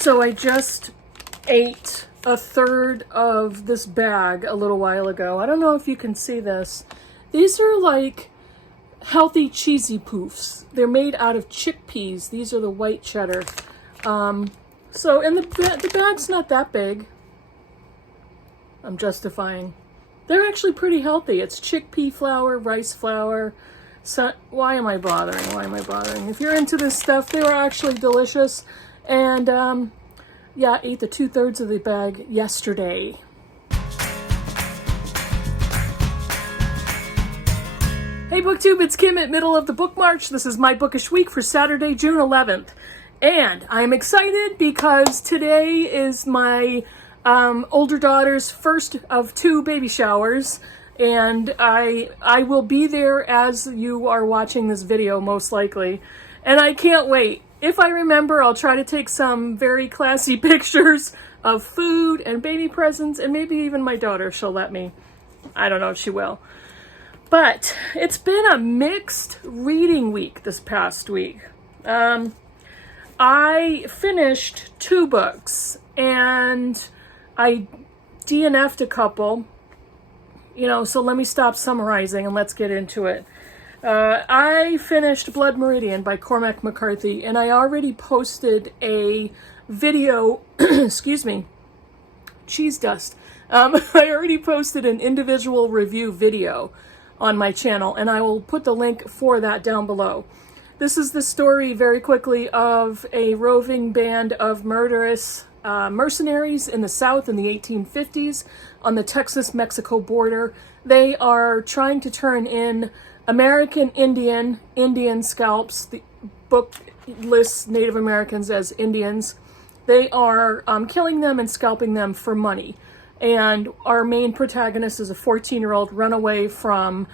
So I just ate a third of this bag a little while ago. I don't know if you can see this. These are like healthy cheesy poofs. They're made out of chickpeas. These are the white cheddar. And the bag's not that big. I'm justifying. They're actually pretty healthy. It's chickpea flour, rice flour. So why am I bothering? Why am I bothering? If you're into this stuff, they were actually delicious. And yeah, I ate the 2/3 of the bag yesterday. Hey BookTube, it's Kim at middle of the book march. This is my bookish week for Saturday, June 11th. And I'm excited because today is my older daughter's first of 2 baby showers. And I will be there as you are watching this video, most likely. And I can't wait. If I remember, I'll try to take some very classy pictures of food and baby presents, and maybe even my daughter, she'll let me. I don't know if she will. But it's been a mixed reading week this past week. I finished 2 books, and I DNF'd a couple. So let me stop summarizing and let's get into it. I finished Blood Meridian by Cormac McCarthy, and I already posted a video, excuse me, cheese dust. I already posted an individual review video on my channel, and I will put the link for that down below. This is the story, very quickly, of a roving band of murderous mercenaries in the South in the 1850s on the Texas-Mexico border. They are trying to turn in American Indian scalps. The book lists Native Americans as Indians. They are killing them and scalping them for money. And our main protagonist is a 14-year-old runaway from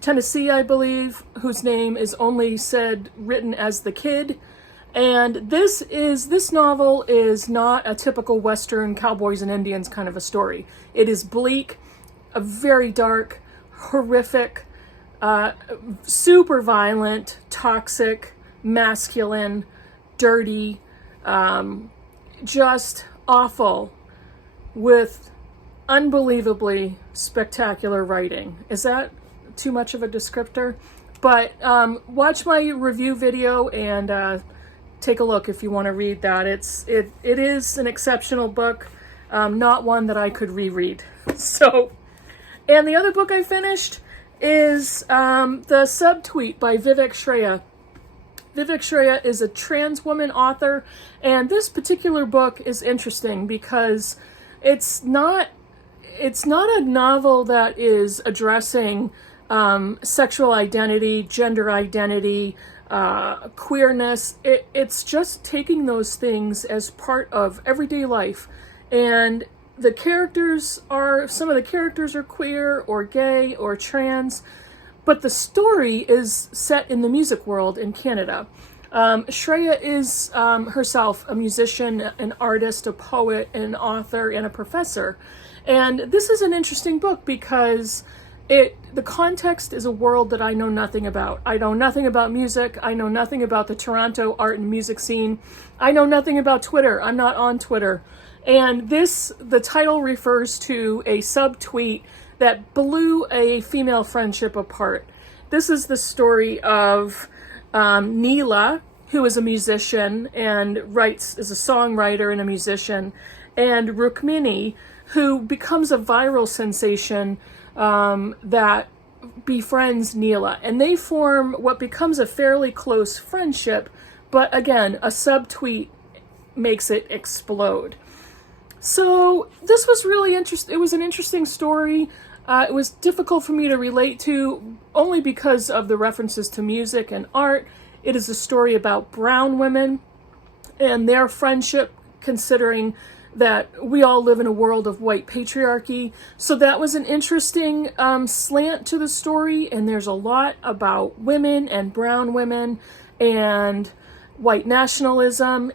Tennessee, I believe, whose name is only written as The Kid. And this novel is not a typical Western cowboys and Indians kind of a story. It is bleak, a very dark, horrific, super violent, toxic, masculine, dirty, just awful, with unbelievably spectacular writing. Is that too much of a descriptor? But watch my review video and take a look if you want to read that. It is an exceptional book, not one that I could reread. So, and the other book I finished is the Subtweet by Vivek Shraya. Vivek Shraya is a trans woman author, and this particular book is interesting because it's not a novel that is addressing sexual identity, gender identity, queerness. It's just taking those things as part of everyday life. And some of the characters are queer or gay or trans, but the story is set in the music world in Canada. Shreya is herself a musician, an artist, a poet, an author, and a professor. And this is an interesting book because the context is a world that I know nothing about. I know nothing about music. I know nothing about the Toronto art and music scene. I know nothing about Twitter. I'm not on Twitter. And the title refers to a subtweet that blew a female friendship apart. This is the story of Neela, who is a musician and is a songwriter and a musician, and Rukmini, who becomes a viral sensation that befriends Neela. And they form what becomes a fairly close friendship, but again, a subtweet makes it explode. So this was really interesting. It was an interesting story. It was difficult for me to relate to only because of the references to music and art. It is a story about brown women and their friendship, considering that we all live in a world of white patriarchy. So that was an interesting slant to the story. And there's a lot about women and brown women and white nationalism,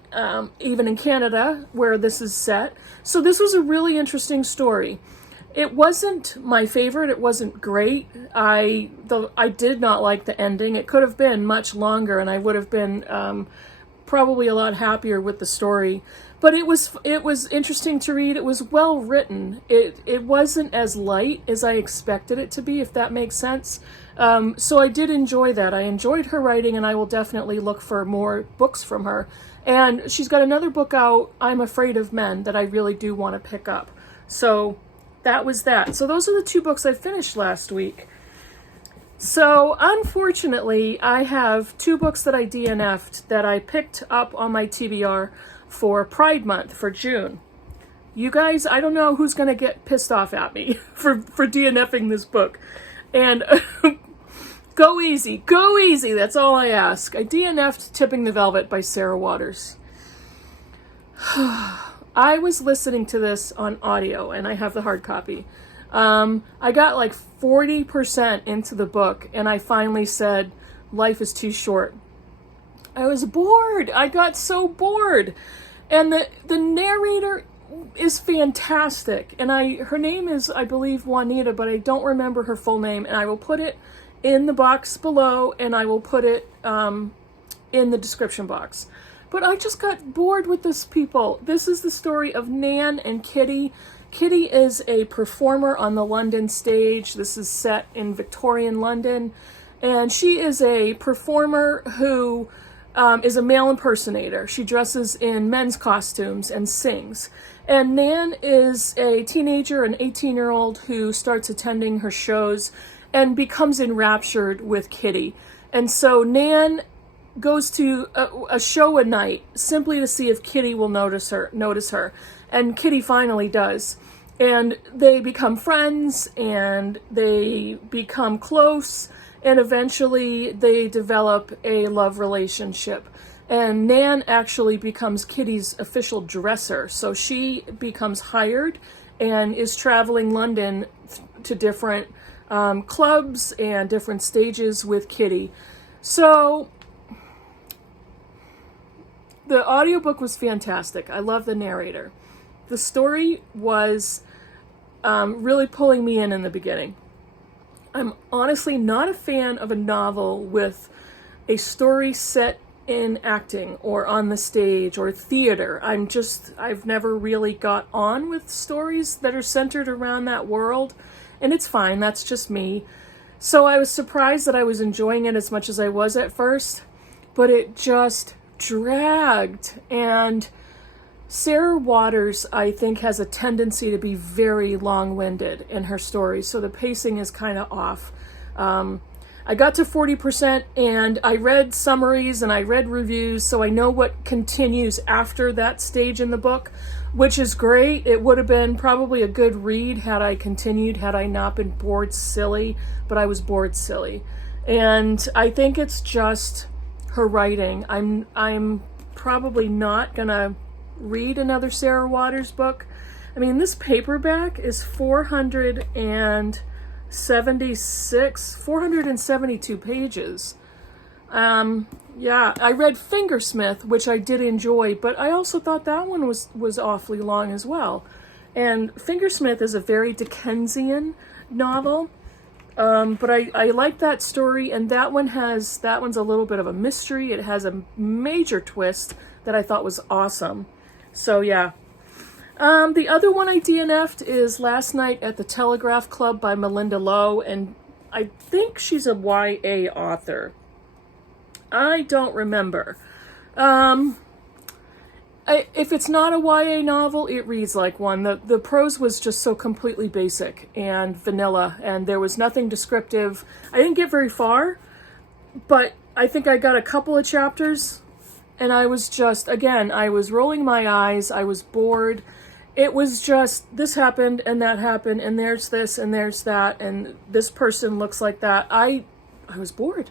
even in Canada, where this is set. So this was a really interesting story. It wasn't my favorite. It wasn't great. I did not like the ending. It could have been much longer, and I would have been probably a lot happier with the story. But it was interesting to read. It was well written. It wasn't as light as I expected it to be, if that makes sense. So I did enjoy that. I enjoyed her writing, and I will definitely look for more books from her. And she's got another book out, I'm Afraid of Men, that I really do want to pick up. So that was that. So those are the 2 books I finished last week. So unfortunately, I have 2 books that I DNF'd that I picked up on my TBR for Pride Month for June. You guys, I don't know who's going to get pissed off at me for DNFing this book. And go easy, that's all I ask. I DNF'd Tipping the Velvet by Sarah Waters. I was listening to this on audio, and I have the hard copy. I got like 40% into the book, and I finally said, life is too short. I was bored. I got so bored. And the narrator is fantastic. And her name is, I believe, Juanita, but I don't remember her full name. And I will put it in the box below, and I will put it in the description box. But I just got bored with this people. This is the story of Nan and Kitty. Kitty is a performer on the London stage. This is set in Victorian London. And she is a performer who is a male impersonator. She dresses in men's costumes and sings. And Nan is a teenager, an 18-year-old who starts attending her shows and becomes enraptured with Kitty. And so Nan goes to a show a night simply to see if Kitty will notice her. And Kitty finally does. And they become friends, and they become close, and eventually they develop a love relationship. And Nan actually becomes Kitty's official dresser. So she becomes hired and is traveling London to different clubs and different stages with Kitty. So the audiobook was fantastic. I love the narrator. The story was really pulling me in the beginning. I'm honestly not a fan of a novel with a story set in acting or on the stage or theater. I've never really got on with stories that are centered around that world, and it's fine, that's just me. So I was surprised that I was enjoying it as much as I was at first, but it just dragged. And Sarah Waters, I think, has a tendency to be very long-winded in her stories, so the pacing is kind of off. I got to 40%, and I read summaries and I read reviews, so I know what continues after that stage in the book, which is great. It would have been probably a good read had I continued, had I not been bored silly, but I was bored silly. And I think it's just her writing. I'm probably not gonna read another Sarah Waters book. I mean, this paperback is 472 pages. Yeah, I read Fingersmith, which I did enjoy, but I also thought that one was awfully long as well. And Fingersmith is a very Dickensian novel, but I like that story, and that one's a little bit of a mystery. It has a major twist that I thought was awesome. So yeah. The other one I DNF'd is Last Night at the Telegraph Club by Melinda Lowe, and I think she's a YA author. I don't remember. If it's not a YA novel, it reads like one. The prose was just so completely basic and vanilla, and there was nothing descriptive. I didn't get very far, but I think I got a couple of chapters, and I was just, again, I was rolling my eyes, I was bored. It was just, this happened, and that happened, and there's this, and there's that, and this person looks like that. I was bored.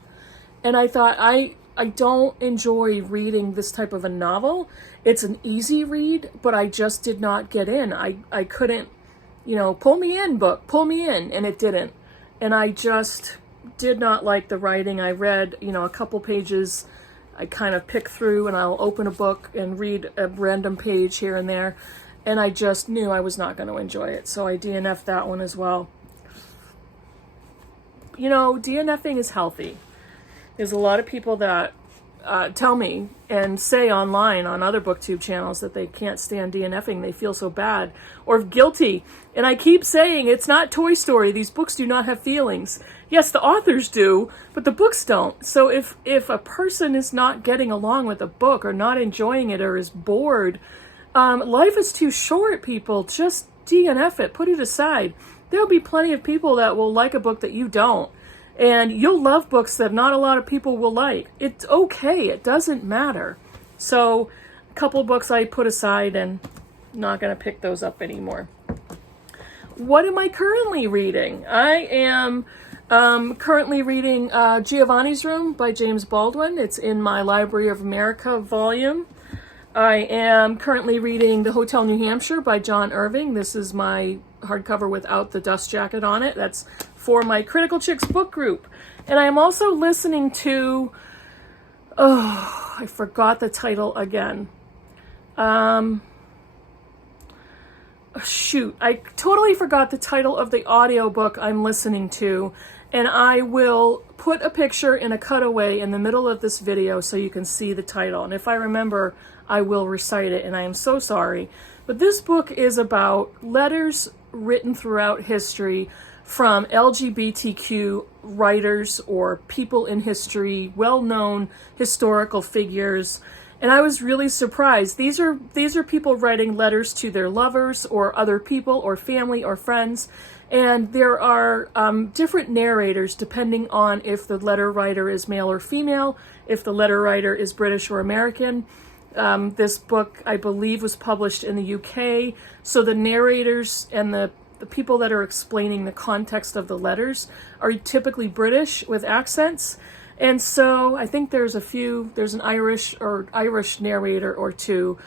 And I thought, I don't enjoy reading this type of a novel. It's an easy read, but I just did not get in. I couldn't, pull me in, book, pull me in, and it didn't. And I just did not like the writing. I read, a couple pages. I kind of pick through, and I'll open a book and read a random page here and there. And I just knew I was not going to enjoy it. So I DNF'd that one as well. DNFing is healthy. There's a lot of people that tell me and say online on other booktube channels that they can't stand DNFing. They feel so bad or guilty. And I keep saying it's not Toy Story. These books do not have feelings. Yes, the authors do, but the books don't. So if a person is not getting along with a book or not enjoying it or is bored, life is too short, people. Just DNF it. Put it aside. There'll be plenty of people that will like a book that you don't. And you'll love books that not a lot of people will like. It's okay. It doesn't matter. So a couple of books I put aside and not going to pick those up anymore. What am I currently reading? I am currently reading Giovanni's Room by James Baldwin. It's in my Library of America volume. I am currently reading The Hotel New Hampshire by John Irving. This is my hardcover without the dust jacket on it. That's for my Critical Chicks book group. And I am also listening to, I forgot the title again. Shoot, I totally forgot the title of the audiobook I'm listening to. And I will put a picture in a cutaway in the middle of this video so you can see the title. And if I remember, I will recite it, and I am so sorry. But this book is about letters written throughout history from LGBTQ writers or people in history, well-known historical figures. And I was really surprised. These are people writing letters to their lovers or other people or family or friends. And there are different narrators depending on if the letter writer is male or female, if the letter writer is British or American. This book, I believe, was published in the UK. So the narrators and the people that are explaining the context of the letters are typically British with accents. And so I think there's an Irish narrator or two.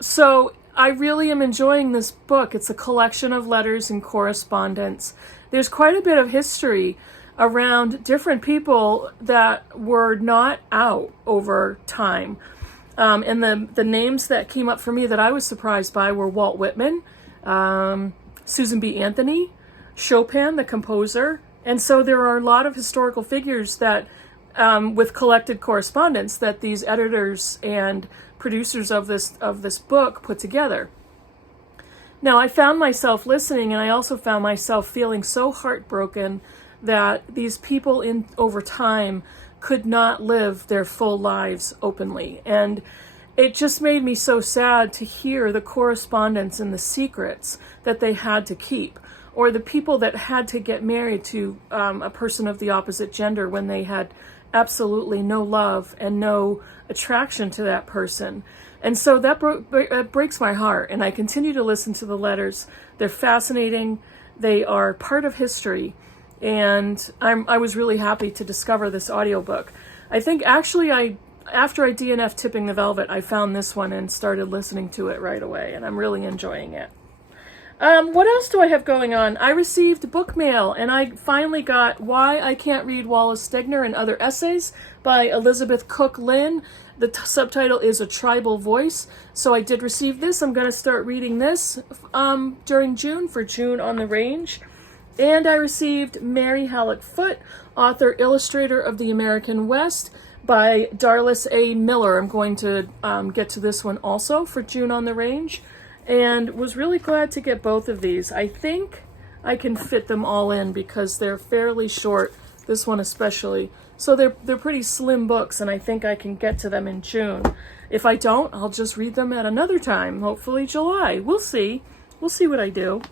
So I really am enjoying this book. It's a collection of letters and correspondence. There's quite a bit of history around different people that were not out over time. And the names that came up for me that I was surprised by were Walt Whitman, Susan B. Anthony, Chopin, the composer. And so there are a lot of historical figures that, with collected correspondence, that these editors and producers of this book put together. Now, I found myself listening, and I also found myself feeling so heartbroken that these people over time could not live their full lives openly. And it just made me so sad to hear the correspondence and the secrets that they had to keep, or the people that had to get married to a person of the opposite gender when they had absolutely no love and no attraction to that person. And so that breaks my heart, and I continue to listen to the letters. They're fascinating. They are part of history. And I was really happy to discover this audiobook. I think actually after I DNF'd Tipping the Velvet, I found this one and started listening to it right away, and I'm really enjoying it. What else do I have going on? I received book mail, and I finally got Why I Can't Read Wallace Stegner and Other Essays by Elizabeth Cook Lynn. The subtitle is A Tribal Voice, so I did receive this. I'm going to start reading this during June, for June on the Range. And I received Mary Halleck Foote, author, illustrator of the American West, by Darlis A. Miller. I'm going to get to this one also for June on the Range, and was really glad to get both of these. I think I can fit them all in because they're fairly short, this one especially. So they're pretty slim books, and I think I can get to them in June. If I don't, I'll just read them at another time, hopefully July. We'll see. We'll see what I do.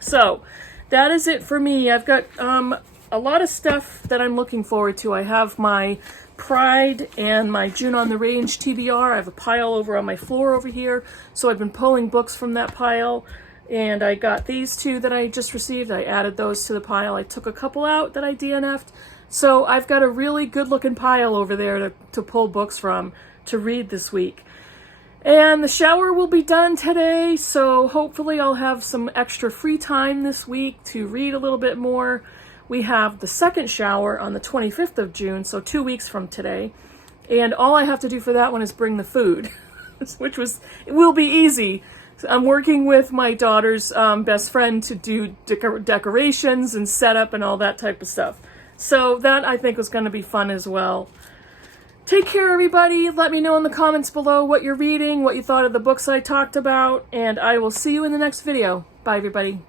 So that is it for me. I've got a lot of stuff that I'm looking forward to. I have my Pride and my June on the Range TBR. I have a pile over on my floor over here, so I've been pulling books from that pile, and I got these two that I just received. I added those to the pile. I took a couple out that I DNF'd, so I've got a really good looking pile over there to pull books from to read this week. And the shower will be done today, so hopefully I'll have some extra free time this week to read a little bit more. We have the second shower on the 25th of June, so 2 weeks from today. And all I have to do for that one is bring the food, it will be easy. I'm working with my daughter's best friend to do decorations and setup and all that type of stuff. So that I think was going to be fun as well. Take care, everybody. Let me know in the comments below what you're reading, what you thought of the books I talked about, and I will see you in the next video. Bye, everybody.